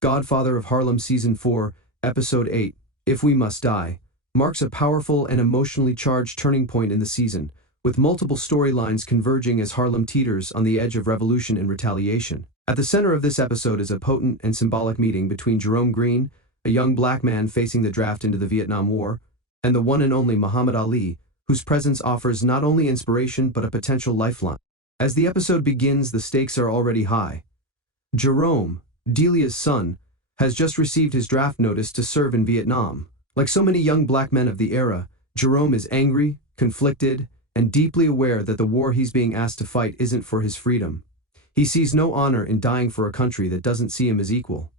Godfather of Harlem Season 4, Episode 8, If We Must Die, marks a powerful and emotionally charged turning point in the season, with multiple storylines converging as Harlem teeters on the edge of revolution and retaliation. At the center of this episode is a potent and symbolic meeting between Jerome Greene, a young black man facing the draft into the Vietnam War, and the one and only Muhammad Ali, whose presence offers not only inspiration but a potential lifeline. As the episode begins, the stakes are already high. Jerome, Delia's son, has just received his draft notice to serve in Vietnam. Like so many young black men of the era, Jerome is angry, conflicted, and deeply aware that the war he's being asked to fight isn't for his freedom. He sees no honor in dying for a country that doesn't see him as equal.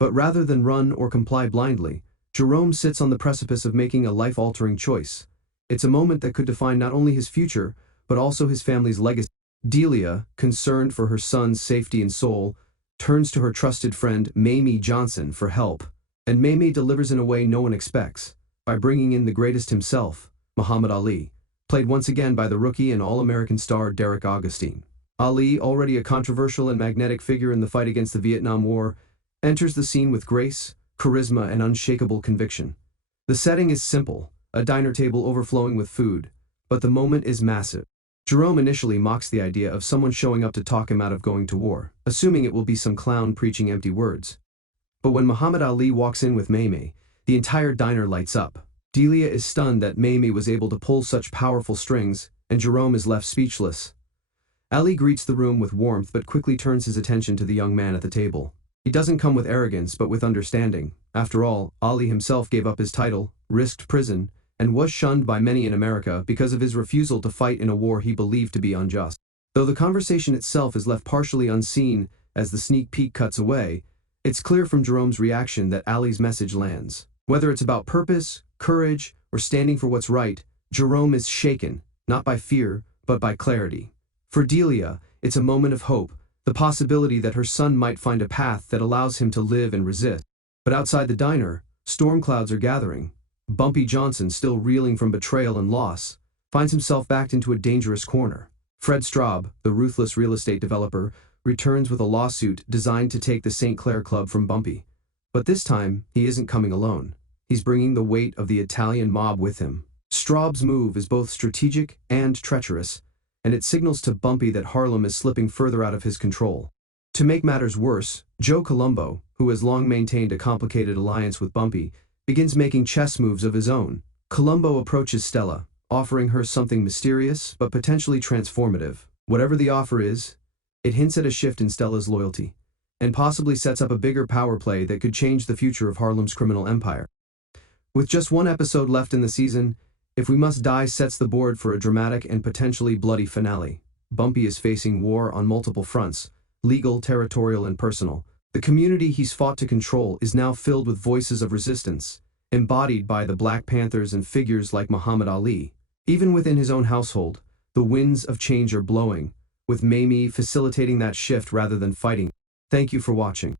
But rather than run or comply blindly, Jerome sits on the precipice of making a life-altering choice. It's a moment that could define not only his future, but also his family's legacy. Delia, concerned for her son's safety and soul, turns to her trusted friend Bumpy Johnson for help, and Bumpy delivers in a way no one expects, by bringing in the greatest himself, Muhammad Ali, played once again by the rookie and all-American star Deric Augustine. Ali, already a controversial and magnetic figure in the fight against the Vietnam War, enters the scene with grace, charisma, and unshakable conviction. The setting is simple, a diner table overflowing with food, but the moment is massive. Jerome initially mocks the idea of someone showing up to talk him out of going to war, assuming it will be some clown preaching empty words. But when Muhammad Ali walks in with Bumpy, the entire diner lights up. Delia is stunned that Bumpy was able to pull such powerful strings, and Jerome is left speechless. Ali greets the room with warmth but quickly turns his attention to the young man at the table. He doesn't come with arrogance but with understanding. After all, Ali himself gave up his title, risked prison, and was shunned by many in America because of his refusal to fight in a war he believed to be unjust. Though the conversation itself is left partially unseen as the sneak peek cuts away, it's clear from Jerome's reaction that Ali's message lands. Whether it's about purpose, courage, or standing for what's right, Jerome is shaken, not by fear, but by clarity. For Delia, it's a moment of hope, the possibility that her son might find a path that allows him to live and resist. But outside the diner, storm clouds are gathering. Bumpy Johnson, still reeling from betrayal and loss, finds himself backed into a dangerous corner. Fred Straub, the ruthless real estate developer, returns with a lawsuit designed to take the St. Clair Club from Bumpy. But this time, he isn't coming alone. He's bringing the weight of the Italian mob with him. Straub's move is both strategic and treacherous, and it signals to Bumpy that Harlem is slipping further out of his control. To make matters worse, Joe Colombo, who has long maintained a complicated alliance with Bumpy, begins making chess moves of his own. Colombo approaches Stella, offering her something mysterious but potentially transformative. Whatever the offer is, it hints at a shift in Stella's loyalty, and possibly sets up a bigger power play that could change the future of Harlem's criminal empire. With just one episode left in the season, If We Must Die sets the board for a dramatic and potentially bloody finale. Bumpy is facing war on multiple fronts, legal, territorial, and personal. The community he's fought to control is now filled with voices of resistance, embodied by the Black Panthers and figures like Muhammad Ali. Even within his own household, the winds of change are blowing, with Bumpy facilitating that shift rather than fighting. Thank you for watching.